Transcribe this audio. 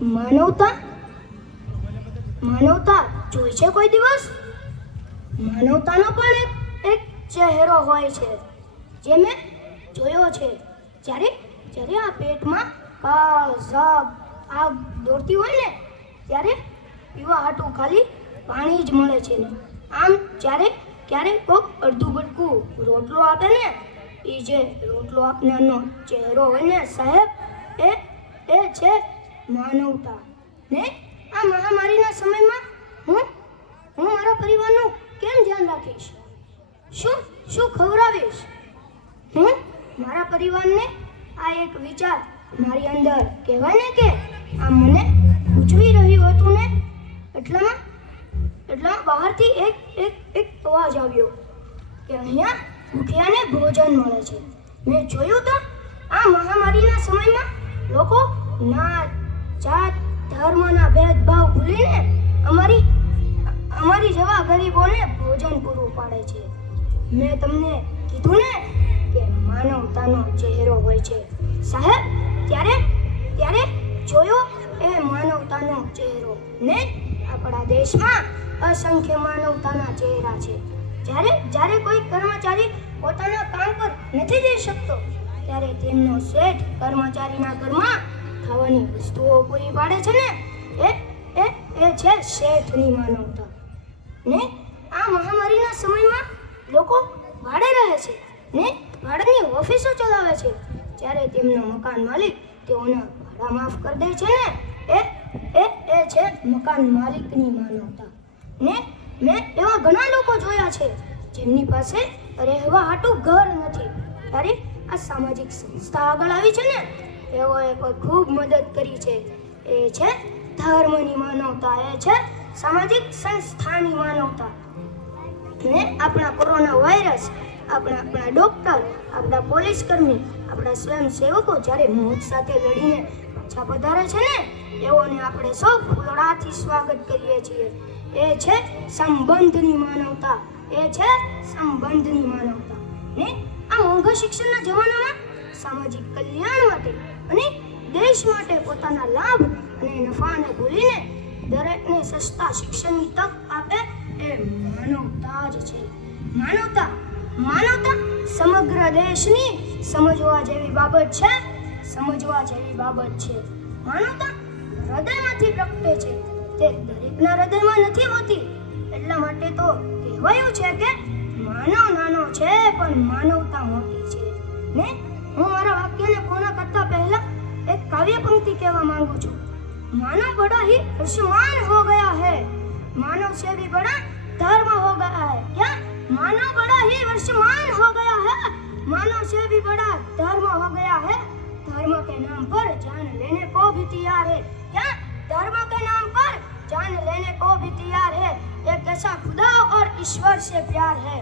માનવતા માનવતા જોઈ છે કોઈ દિવસ? માનવતાનો પણ એક ચહેરો હોય છે જે મેં જોયો છે. જ્યારે જ્યારે આ પેટમાં કાળ ઝાગ આગ દોડતી હોય ને ત્યારે પીવા હાટું ખાલી પાણી જ મળે છે ને આમ ક્યારેક કોક અડધું બટકું રોટલો આપે ને એ જે રોટલો આપનારનો ચહેરો હોય ને સાહેબ એ છે માનવતા. ને આ મહામારીના સમયમાં હું મારા પરિવારનું કેમ ધ્યાન રાખીશ? શું ખવડાવીશ? હું મારા પરિવારને આ એક વિચાર મારી અંદર કહેવાય ને કે આ મને પૂછવી રહ્યું હતું ને એટલામાં બહારથી એક અવાજ આવ્યો કે અહીંયા ભૂખ્યાને ભોજન મળે છે. મેં જોયું તો આ મહામારીના સમયમાં લોકો નાત જાત ધર્મના ભેદભાવ ભૂલીને અમારી જેવા ગરીબોને ભોજન પૂરું પાડે છે. મેં તમને કીધું ને કે માનવતાનો ચહેરો હોય છે સાહેબ. ત્યારે જોયો એ માનવતાનો ચહેરો ને આપણા દેશમાં અસંખ્ય માનવતાના ચહેરા છે. જ્યારે કોઈ કર્મચારી પોતાના કામ પર નથી જઈ શકતો ત્યારે તેમનો શેઠ કર્મચારીના ઘરમાં ખાવાની વસ્તુઓ પૂરી પાડે છે ને એ છે શેઠની માનવતા. ને આ મહામારીના સમયમાં લોકો ભાડે રહે છે ને ભાડાની ઓફિસો ચલાવે છે. જ્યારે તેમનો મકાન માલિક તેઓના ભાડા માફ કરી દે છે ને એ છે મકાન માલિકની માનવતા. ને મેં એવા ઘણા લોકો જોયા છે જેમની પાસે રહેવા હાટું ઘર નથી. ત્યારે આ સામાજિક સંસ્થા આગળ આવી છે ને તેઓએ કોઈ ખૂબ મદદ કરી છે. એ છે ધર્મની માનવતા. એ છે સામાજિક સંસ્થાની માનવતા. ને આપણા કોરોના વાયરસ આપણા ડોક્ટર આપણા પોલીસ કર્મી આપણા સ્વયંસેવકો જ્યારે મોત સાથે લડીને પાછા પધારે છે ને તેઓને આપણે સૌ ફૂલડાથી સ્વાગત કરીએ છીએ. એ છે સંબંધની માનવતા. એ છે સંબંધની માનવતા. ને આ મોંઘા શિક્ષણના જમાનામાં સામાજિક કલ્યાણ માટે અને દેશ માટે પોતાના લાભ અને નફાને ભૂલીને દરેકને સસ્તા શિક્ષણની તક આપે એ માનવતા જ છે. માનવતા સમગ્ર દેશની સમજવા જેવી બાબત છે. માનવતા હૃદયમાંથી પ્રગટે છે. તે દરેકના હૃદયમાં નથી હોતી. એટલા માટે તો કહેવાયું છે કે માનવ નાનો છે પણ માનવતા મોટી છે. ને હું મારા વાક્યને પૂર્ણ કરતા પહેલા એક કાવ્ય પંક્તિ કહેવા માંગુ છું. मानव बड़ा ही हर्षमान हो गया है, मानव से भी बड़ा धर्म हो गया है. क्या मानव बड़ा ही हर्षमान हो गया है, मानव से भी बड़ा धर्म हो गया है. धर्म के नाम पर जान लेने को भी तैयार है. क्या धर्म के नाम पर जान लेने को भी तैयार है. एक ऐसा खुदा और ईश्वर से प्यार है.